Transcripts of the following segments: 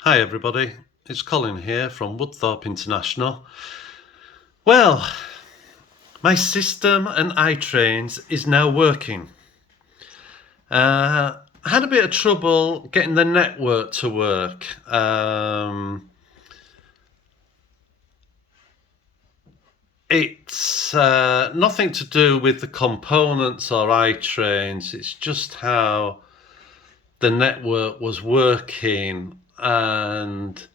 Hi everybody, it's Colin here from Woodthorpe International. Well, my system and itrains is now working. I had a bit of trouble getting the network to work. It's nothing to do with the components or itrains, it's just how the network was working and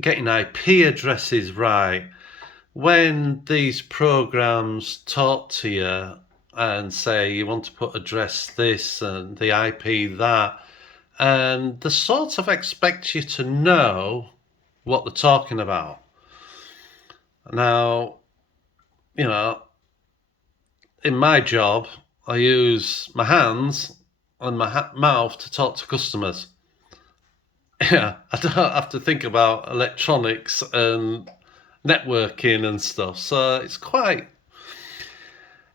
getting IP addresses right. When these programs talk to you and say you want to put address this and the IP that, and they sort of expect you to know what they're talking about. Now, in my job, I use my hands and my mouth to talk to customers. Yeah, I don't have to think about electronics and networking and stuff. So it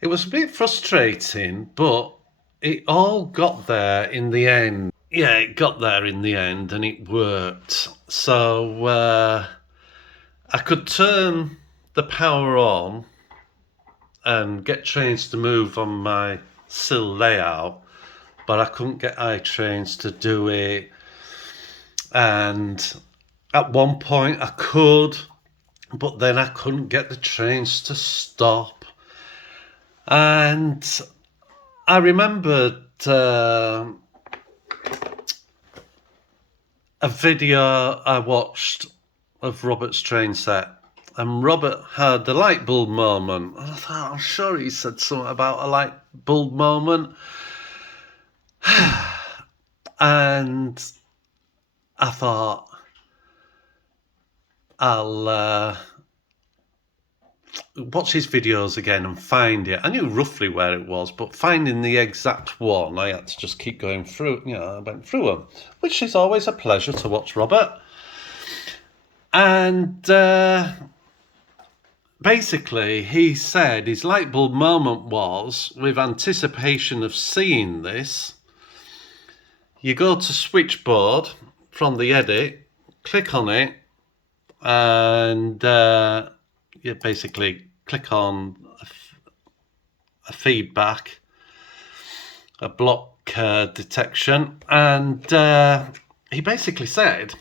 was a bit frustrating, but it all got there in the end. Yeah, it got there in the end and it worked. So I could turn the power on and get trains to move on my sill layout, but I couldn't get iTrains to do it. And at one point I could, but then I couldn't get the trains to stop. And I remembered a video I watched of Robert's train set, and Robert had a light bulb moment. And I thought, I'm sure he said something about a light bulb moment. And I thought, I'll watch his videos again and find it. I knew roughly where it was, but finding the exact one, I had to just keep going through. I went through them, which is always a pleasure to watch Robert. And basically, he said his light bulb moment was, with anticipation of seeing this, you go to switchboard from the edit, click on it, and you basically click on a feedback, a block detection, and he basically said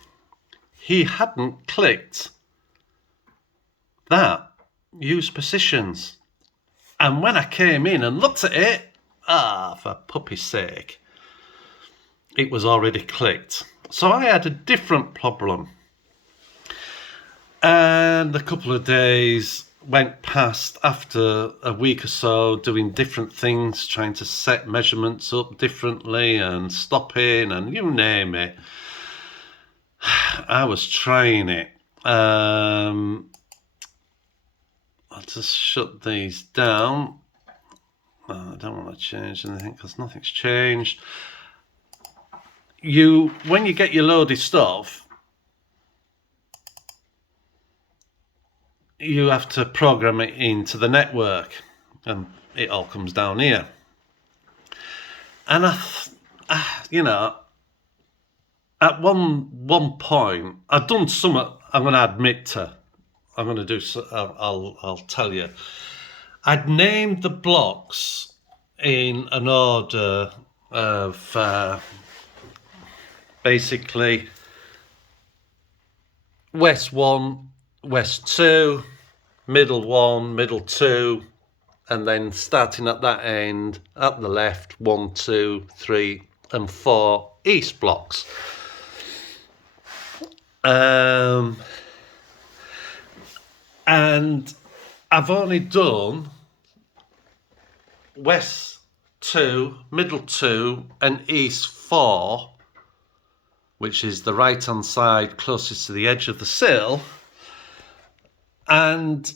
he hadn't clicked that, use positions. And when I came in and looked at it, for puppy's sake, it was already clicked. So I had a different problem. And a couple of days went past after a week or so doing different things, trying to set measurements up differently and stopping and you name it. I was trying it. I'll just shut these down. I don't want to change anything because nothing's changed. When you get your loaded stuff, you have to program it into the network, and it all comes down here. And at one point, I've done something. I'm going to admit to. I'm going to do. I'll tell you. I'd named the blocks in an order of basically West 1, West 2, middle 1, middle 2, and then starting at that end, at the left, 1, 2, 3, and 4 east blocks. And I've only done West 2, middle 2, and east 4, which is the right hand side closest to the edge of the sill. And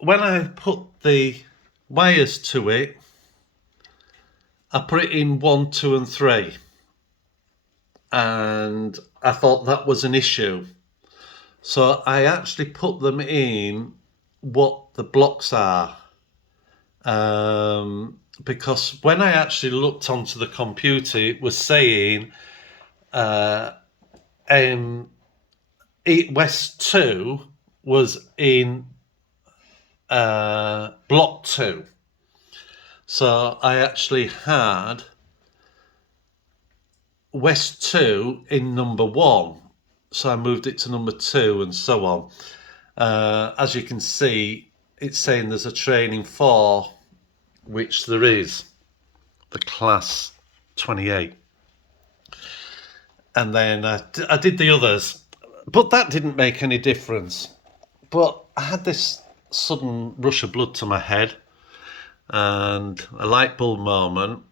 when I put the wires to it, I put it in 1, 2, and 3. And I thought that was an issue. So I actually put them in what the blocks are. because when I actually looked onto the computer, it was saying West 2 was in block 2. So I actually had West 2 in number 1. So I moved it to number 2 and so on. As you can see, it's saying there's a training 4, which there is, the class 28. And then I did the others, but that didn't make any difference. But I had this sudden rush of blood to my head and a light bulb moment.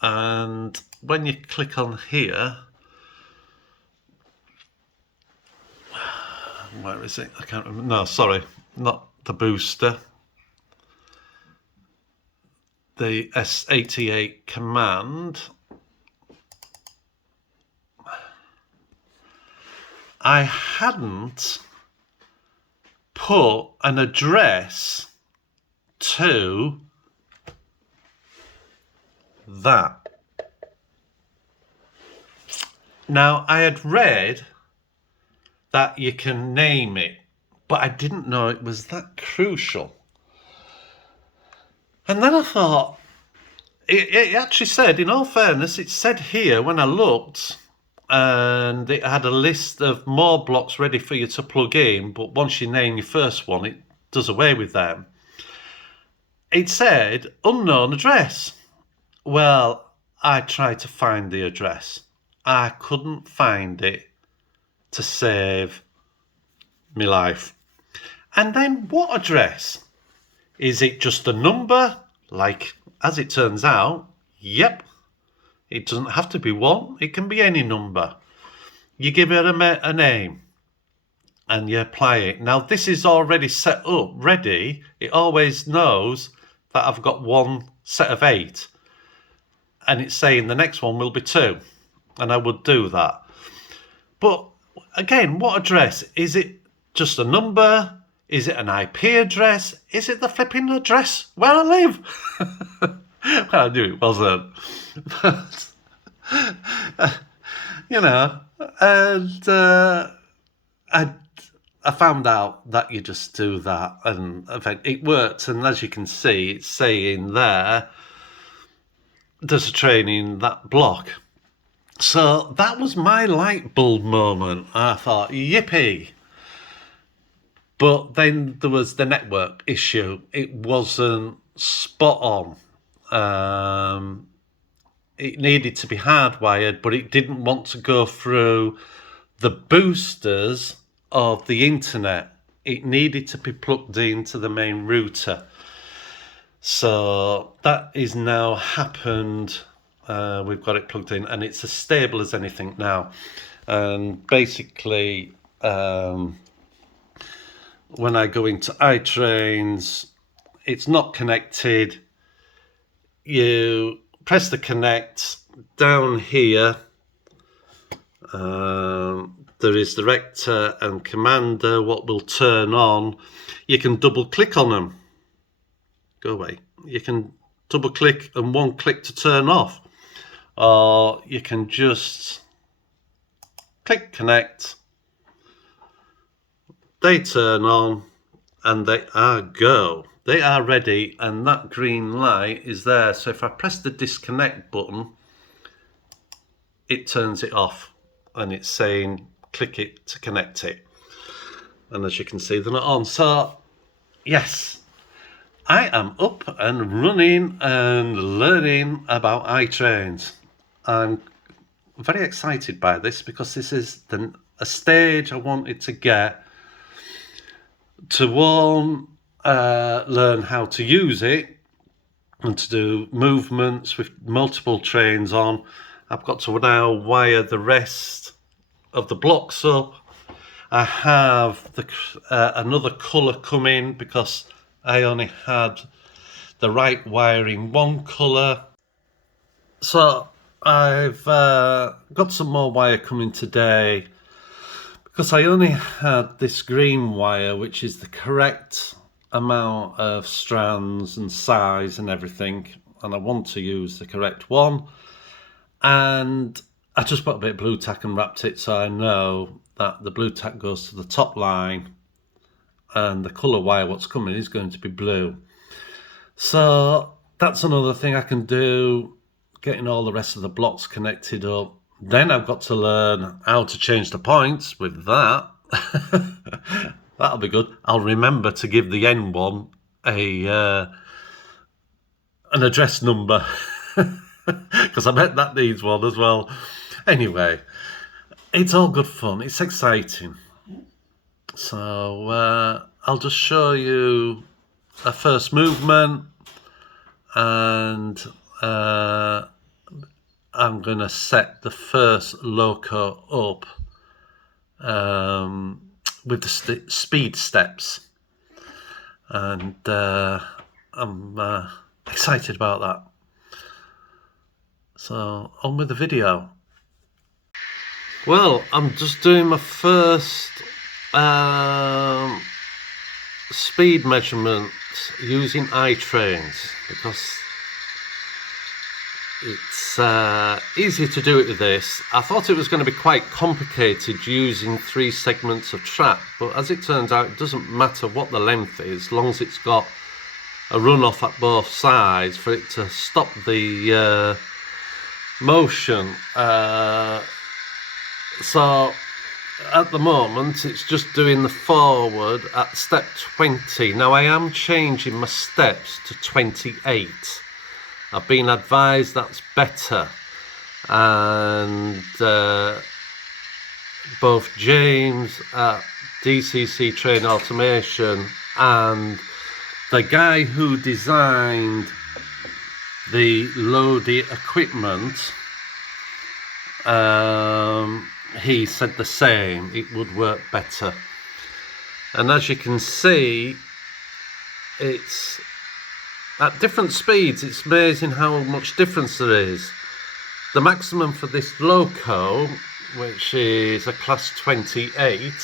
And when you click on here, where is it? I can't remember. No, sorry, not the booster. The S88 command. I hadn't put an address to that. Now, I had read that you can name it, but I didn't know it was that crucial. And then I thought, it actually said, in all fairness, it said here when I looked, and it had a list of more blocks ready for you to plug in, but once you name your first one, it does away with them. It said, unknown address. Well, I tried to find the address. I couldn't find it to save my life. And then what address? Is it just a number? Like, as it turns out, yep. It doesn't have to be 1. It can be any number. You give it a name and you apply it. Now, this is already set up, ready. It always knows that I've got 1 set of 8. And it's saying the next one will be 2. And I would do that. But again, what address? Is it just a number? Is it an IP address? Is it the flipping address where I live? Well, I knew it wasn't. But, you know, and I found out that you just do that, and it worked. And as you can see, it's saying there, there's a training in that block. So that was my light bulb moment. I thought, yippee. But then there was the network issue. It wasn't spot on. It needed to be hardwired, but it didn't want to go through the boosters of the internet. It needed to be plugged into the main router. So that is now happened. We've got it plugged in, and it's as stable as anything now. And basically, when I go into itrains, it's not connected. You press the connect down here. There is the rector and commander. What will turn on? You can double click on them. Go away. You can double click and 1 click to turn off. Or you can just click connect. They turn on and they are go. They are ready, and that green light is there. So if I press the disconnect button, it turns it off and it's saying click it to connect it. And as you can see, they're not on. So yes, I am up and running and learning about itrains. I'm very excited by this because this is a stage I wanted to get to learn how to use it and to do movements with multiple trains on. I've got to now wire the rest of the blocks up. I have another colour coming because I only had the right wiring 1 colour. So I've got some more wire coming today because I only had this green wire, which is the correct amount of strands and size and everything, and I want to use the correct one. And I just put a bit of blue tack and wrapped it so I know that the blue tack goes to the top line and the colour wire what's coming is going to be blue. So that's another thing I can do, getting all the rest of the blocks connected up. Then I've got to learn how to change the points with that. That'll be good. I'll remember to give the N one an address number, because I bet that needs one as well. Anyway, it's all good fun. It's exciting. So I'll just show you a first movement, and I'm going to set the first loco up with the speed steps, and I'm excited about that. So on with the video. Well, I'm just doing my first speed measurement using itrains, because it's easy to do it with this. I thought it was going to be quite complicated using 3 segments of track, but as it turns out, it doesn't matter what the length is, as long as it's got a runoff at both sides for it to stop the motion. So at the moment it's just doing the forward at step 20. Now I am changing my steps to 28. I've been advised that's better, and both James at DCC Train Automation and the guy who designed the Lodi equipment, he said the same, it would work better. And as you can see, it's at different speeds. It's amazing how much difference there is. The maximum for this loco, which is a class 28,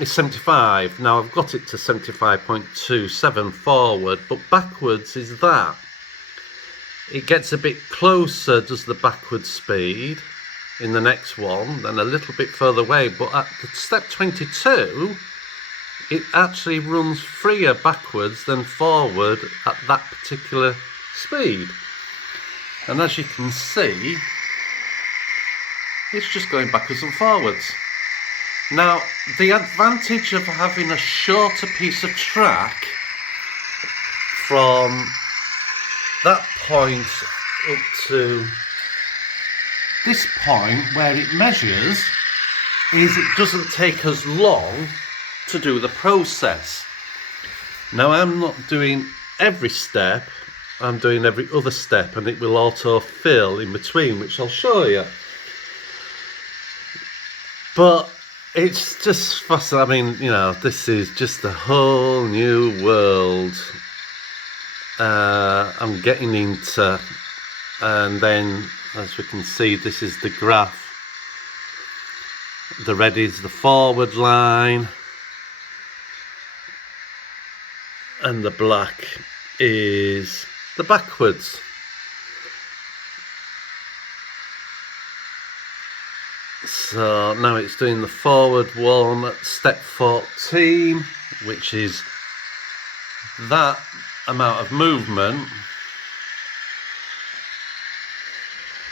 is 75. Now I've got it to 75.27 forward, but backwards is that. It gets a bit closer, does the backward speed in the next one, then a little bit further away, but at the step 22 it actually runs freer backwards than forward at that particular speed. And as you can see, it's just going backwards and forwards. Now, the advantage of having a shorter piece of track from that point up to this point where it measures is it doesn't take as long to do the process. Now I'm not doing every step, I'm doing every other step, and it will auto fill in between, which I'll show you. But it's just fascinating. I mean, you know, this is just a whole new world I'm getting into. And then, as we can see, this is the graph. The red is the forward line, and the black is the backwards. So now it's doing the forward one at step 14, which is that amount of movement,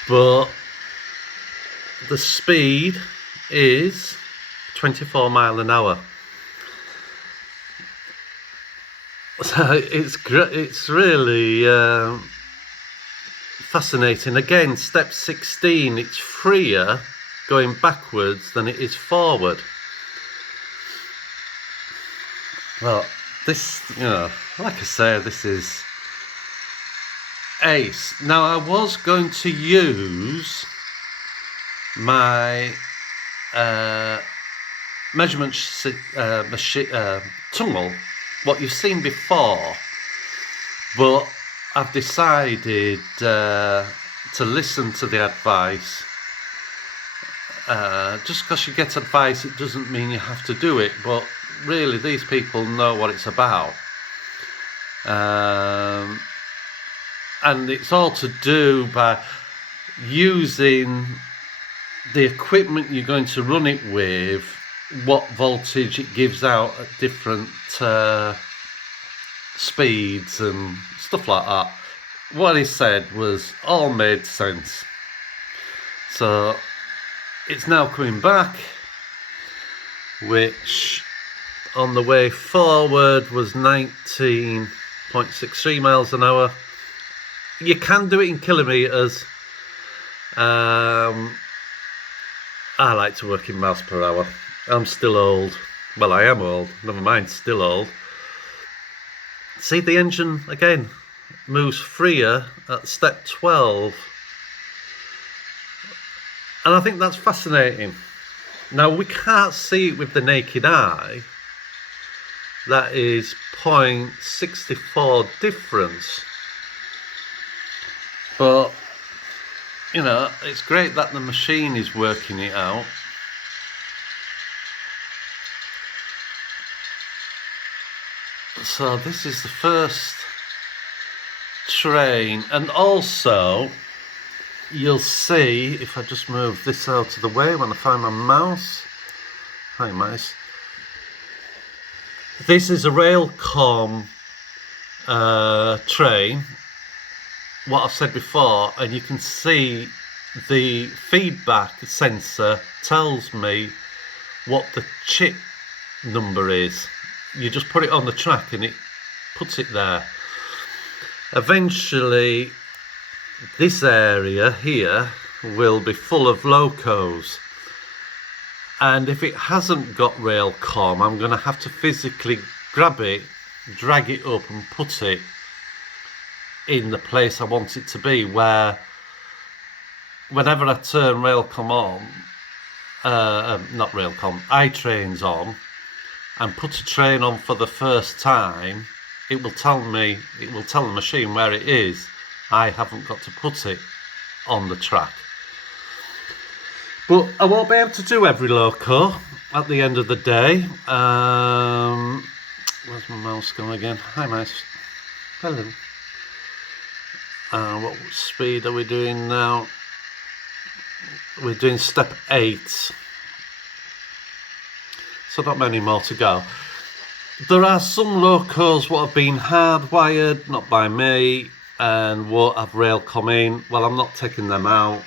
but the speed is 24 miles an hour. So it's really fascinating. Again, step 16, it's freer going backwards than it is forward. Well, this, you know, like I say, this is ace. Now I was going to use my measurement tunnel, what you've seen before, but I've decided to listen to the advice. Just because you get advice, it doesn't mean you have to do it, but really these people know what it's about. And it's all to do by using the equipment you're going to run it with, what voltage it gives out at different speeds and stuff like that. What he said was all made sense. So it's now coming back, which on the way forward was 19.63 miles an hour. You can do it in kilometres. I like to work in miles per hour. I'm still old. Well, I am old, never mind, still old. See, the engine again moves freer at step 12. And I think that's fascinating. Now, we can't see it with the naked eye. That is 0.64 difference. But, you know, it's great that the machine is working it out. So this is the first train, and also you'll see, if I just move this out of the way when I find my mouse. Hi mouse. This is a Railcom train, what I've said before, and you can see the feedback sensor tells me what the chip number is. You just put it on the track and it puts it there. Eventually this area here will be full of locos, and if it hasn't got Railcom, I'm going to have to physically grab it, drag it up and put it in the place I want it to be, where whenever I turn Railcom on, not Railcom, itrains on, and put a train on for the first time, it will tell me, it will tell the machine where it is. I haven't got to put it on the track. But I won't be able to do every loco at the end of the day. Where's my mouse going again? Hi mouse. Hello. What speed are we doing now? We're doing step 8. So not many more to go. There are some locos what have been hardwired, not by me, and won't have Railcom in. Well, I'm not taking them out.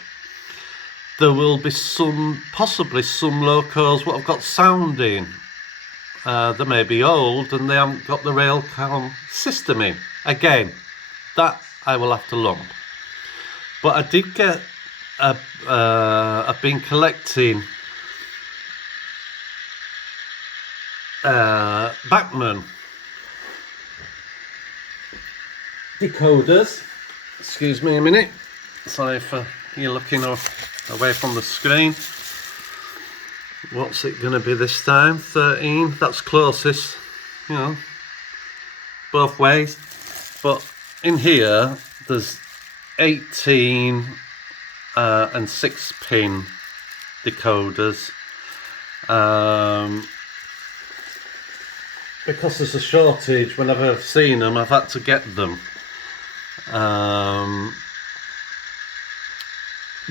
There will be some, possibly some locos what have got sound in. They may be old and they haven't got the Railcom system in. Again, that I will have to lump. But I did get, I've been collecting Bachmann decoders. Excuse me a minute. Sorry for you looking away from the screen. What's it going to be this time? 13. That's closest, you know, both ways. But in here, there's 18 and 6-pin decoders. Because there's a shortage, whenever I've seen them, I've had to get them.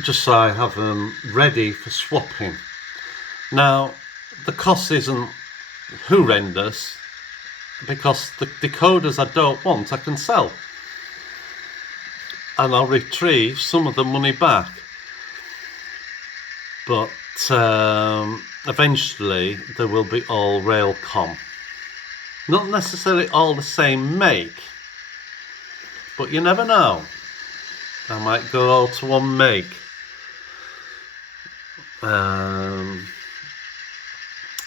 Just so I have them ready for swapping. Now, the cost isn't horrendous, because the decoders I don't want, I can sell. And I'll retrieve some of the money back. But eventually, they will be all Railcom. Not necessarily all the same make, but you never know. I might go all to one make.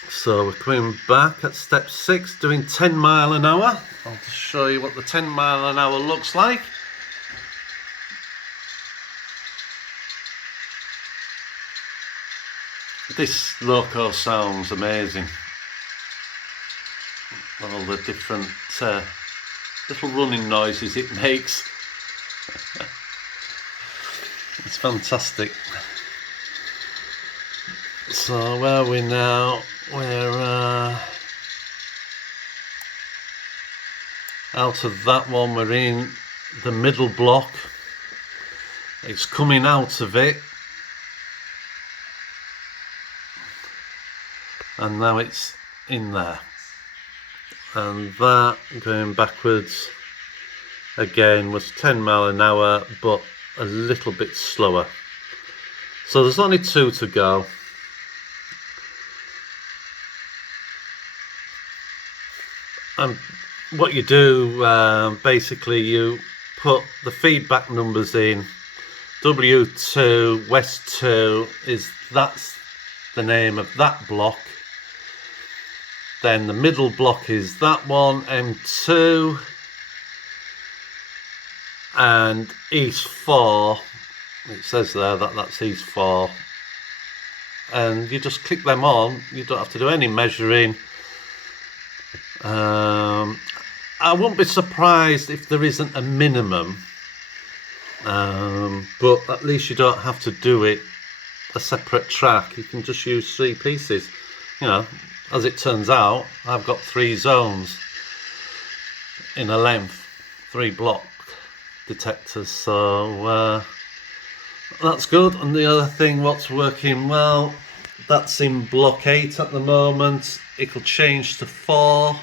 So we're coming back at step 6, doing 10 mile an hour. I'll just show you what the 10 mile an hour looks like. This loco sounds amazing. All the different little running noises it makes. It's fantastic. So where are we now? We're Out of that one, we're in the middle block. It's coming out of it, and now it's in there. And that going backwards again was 10 miles an hour, but a little bit slower. So there's only 2 to go. And what you do, basically you put the feedback numbers in. W2 West 2 that's the name of that block. Then the middle block is that one, M2, and East 4. It says there that that's East 4, and you just click them on. You don't have to do any measuring. I won't be surprised if there isn't a minimum, but at least you don't have to do it a separate track. You can just use 3 pieces. You know, as it turns out, I've got 3 zones in a length, 3 block detectors, so that's good. And the other thing, what's working well, that's in block 8 at the moment. It'll change to 4.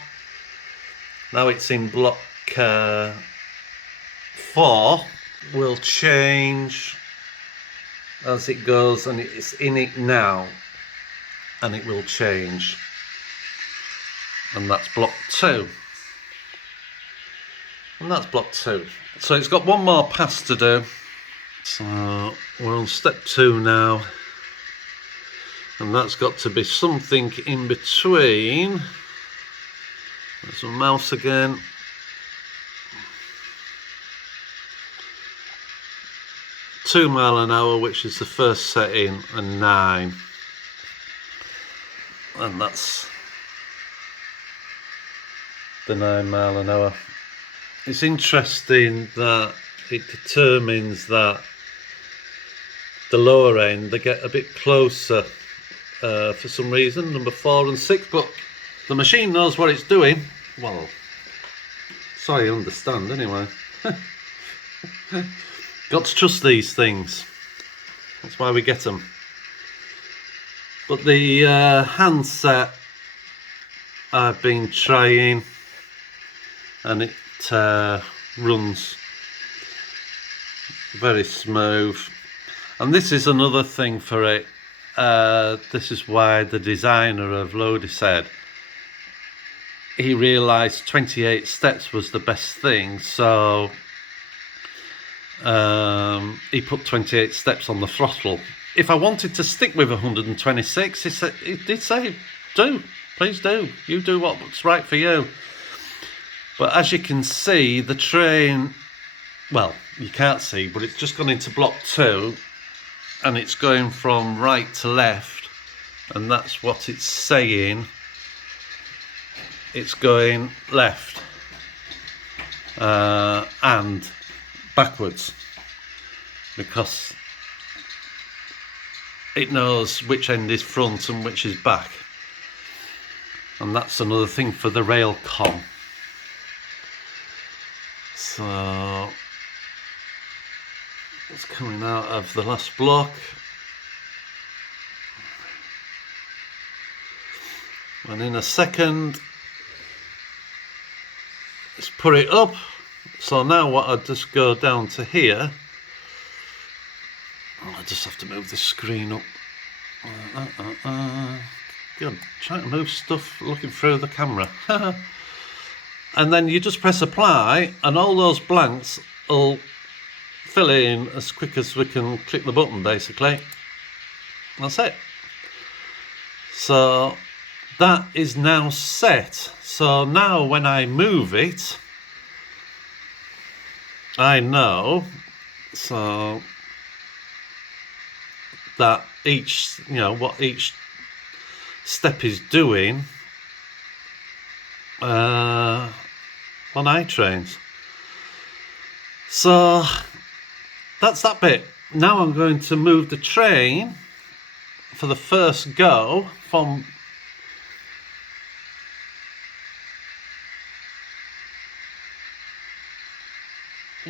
Now it's in block 4. Will change as it goes, and it's in it now, and it will change. And that's block 2. And that's block 2. So it's got one more pass to do. So we're on step 2 now. And that's got to be something in between. There's a mouse again. Two mile an hour, which is the first setting, and 9. And that's the 9 mile an hour. It's interesting that it determines that the lower end, they get a bit closer for some reason, number 4 and 6, but the machine knows what it's doing. Well, so I understand anyway. Got to trust these things. That's why we get them. But the handset I've been trying, and it runs very smooth. And this is another thing for it. This is why the designer of Lodi said he realised 28 steps was the best thing, so he put 28 steps on the throttle. If I wanted to stick with 126, he did say, please do, you do what's right for you. But as you can see, the train, well, you can't see, but it's just gone into block 2, and it's going from right to left, and that's what it's saying. It's going left and backwards, because it knows which end is front and which is back. And that's another thing for the Rail-con. So it's coming out of the last block. And in a second, let's put it up. So now what I just go down to here. I just have to move the screen up. Good, trying to move stuff looking through the camera. And then you just press apply, and all those blanks will fill in as quick as we can click the button, basically. That's it. So that is now set. So now when I move it, I know so that each, what each step is doing on itrains. So that's that bit. Now I'm going to move the train for the first go from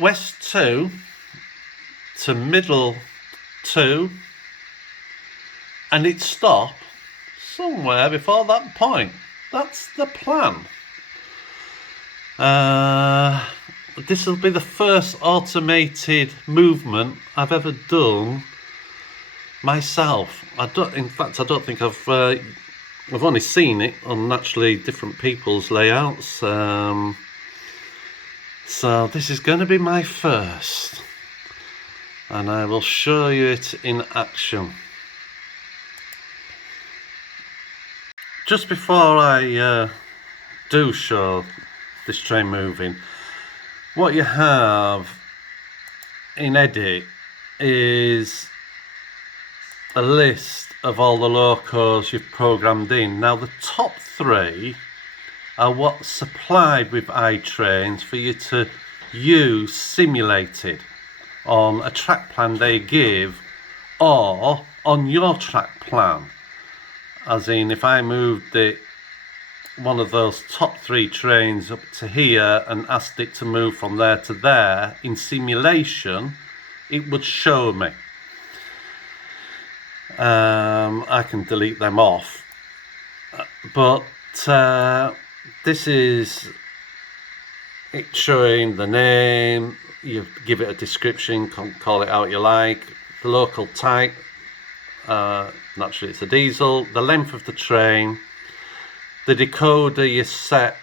west 2 to middle 2, and it stop somewhere before that point. That's the plan. This will be the first automated movement I've ever done myself. In fact, I don't think I've only seen it on actually different people's layouts. So this is going to be my first, and I will show you it in action. Just before I do show this train moving, what you have in Edit is a list of all the locos you've programmed in. Now the top 3 are what's supplied with itrains for you to use simulated on a track plan they give, or on your track plan. As in, if I moved one of those top 3 trains up to here and asked it to move from there to there in simulation, it would show me. I can delete them off, but this is it showing the name. You give it a description, call it out you like, the local type, naturally it's a diesel, the length of the train, the decoder you set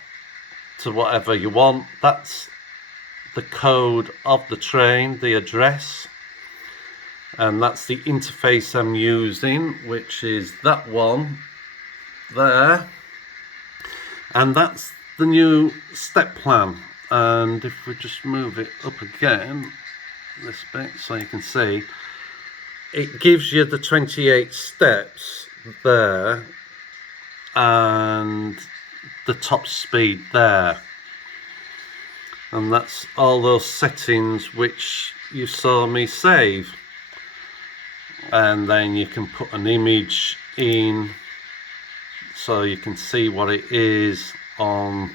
to whatever you want, that's the code of the train, the address, and that's the interface I'm using, which is that one there, and that's the new step plan. And if we just move it up again, this bit, so you can see, it gives you the 28 steps there and the top speed there, and that's all those settings which you saw me save. And then you can put an image in so you can see what it is on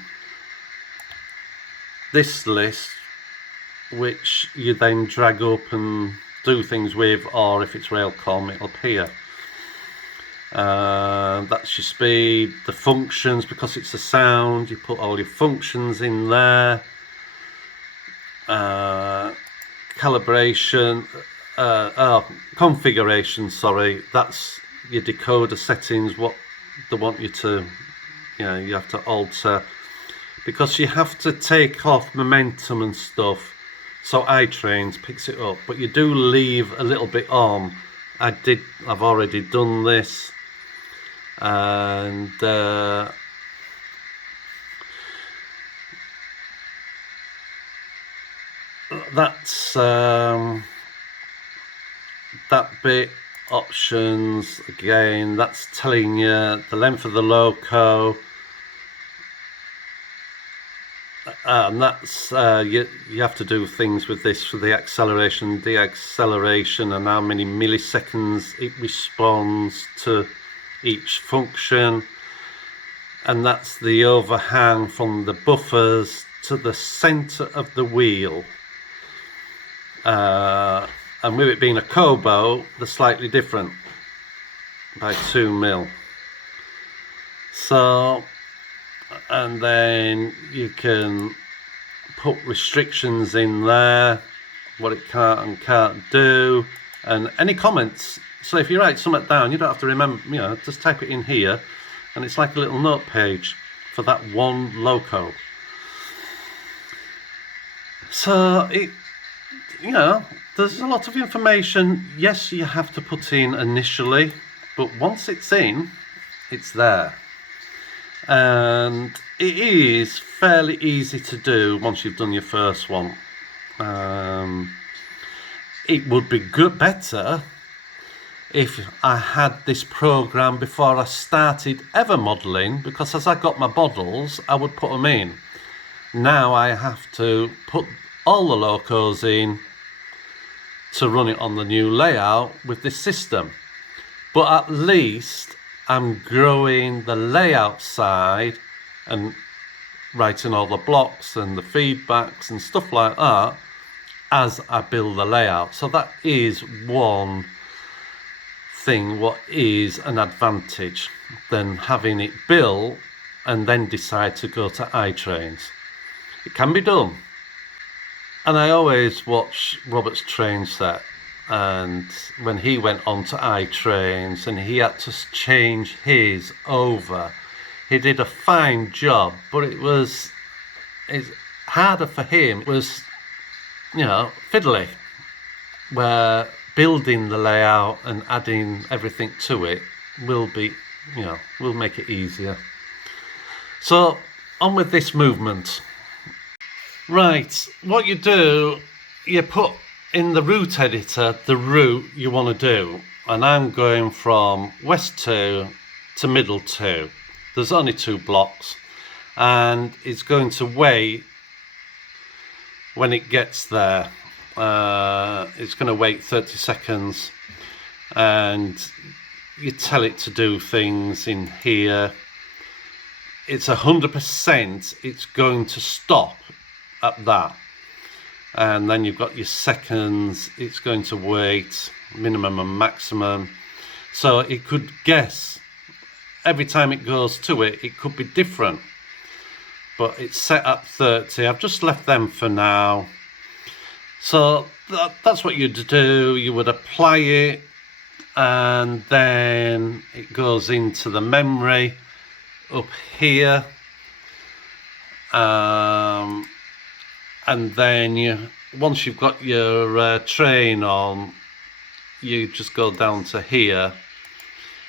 this list, which you then drag up and do things with, or if it's Railcom it'll appear. That's your speed, the functions, because it's a sound, you put all your functions in there, calibration, configuration, sorry, that's your decoder settings, what they want you to, you have to alter, because you have to take off momentum and stuff, so itrains picks it up, but you do leave a little bit on. I've already done this, and that's that bit. Options again, that's telling you the length of the loco, and that's you have to do things with this for the acceleration, deacceleration, and how many milliseconds it responds to each function, and that's the overhang from the buffers to the center of the wheel. And with it being a Kobo, they're slightly different by 2 mil. So, and then you can put restrictions in there, what it can't and can't do, and any comments. So if you write something down, you don't have to remember, just type it in here, and it's like a little note page for that one loco. So it, there's a lot of information, yes, you have to put in initially, but once it's in, it's there. And it is fairly easy to do once you've done your first one. It would be better if I had this program before I started ever modelling, because as I got my models, I would put them in. Now I have to put all the locos in to run it on the new layout with this system, but at least I'm growing the layout side and writing all the blocks and the feedbacks and stuff like that as I build the layout. So that is one thing what is an advantage than having it built and then decide to go to itrains. It can be done. And I always watch Robert's train set, and when he went on to itrains and he had to change his over, he did a fine job, but it's harder for him. It was, you know, fiddly, where building the layout and adding everything to it will be, you know, will make it easier. So on with this movement. Right, what you do, you put in the route editor the route you want to do, and I'm going from west 2 to middle 2. There's only 2 blocks, and it's going to wait when it gets there. It's going to wait 30 seconds, and you tell it to do things in here. It's 100%, it's going to stop at that, and then you've got your seconds. It's going to wait minimum and maximum, so it could guess every time it goes to it. It could be different, but it's set at 30. I've just left them for now. So that's what you'd do. You would apply it, and then it goes into the memory up here, and then once you've got your train on, you just go down to here,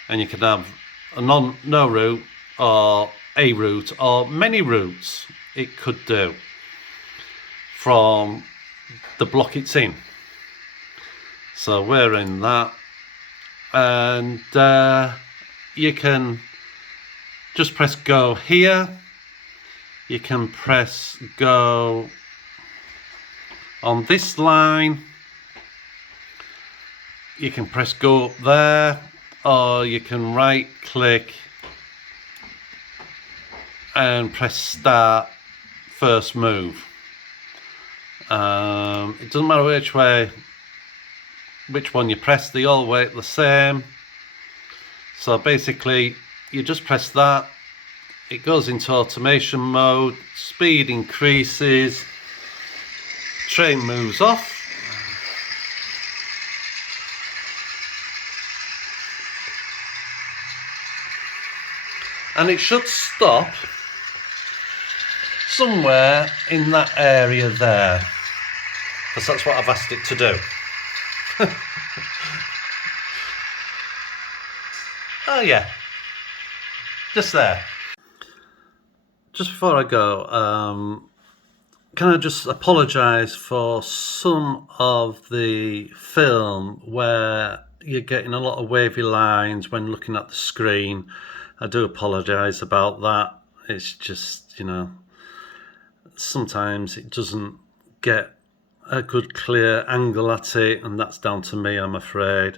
and you can have a no route, or a route, or many routes it could do from the block it's in. So we're in that, and you can just press go here. You can press go on this line. You can press go up there, or you can right click and press start first move. It doesn't matter which one you press, they all work the same. So basically you just press that, it goes into automation mode, speed increases, train moves off, and it should stop somewhere in that area there, because that's what I've asked it to do. Oh yeah, just there. Just before I go, can I just apologise for some of the film where you're getting a lot of wavy lines when looking at the screen. I do apologise about that. It's just, you know, sometimes it doesn't get a good clear angle at it, and that's down to me, I'm afraid.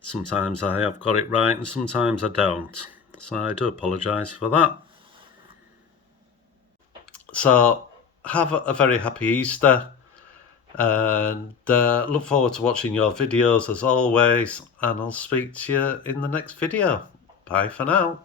Sometimes I have got it right and sometimes I don't, so I do apologise for that. So have a very happy Easter, and look forward to watching your videos as always, and I'll speak to you in the next video. Bye for now.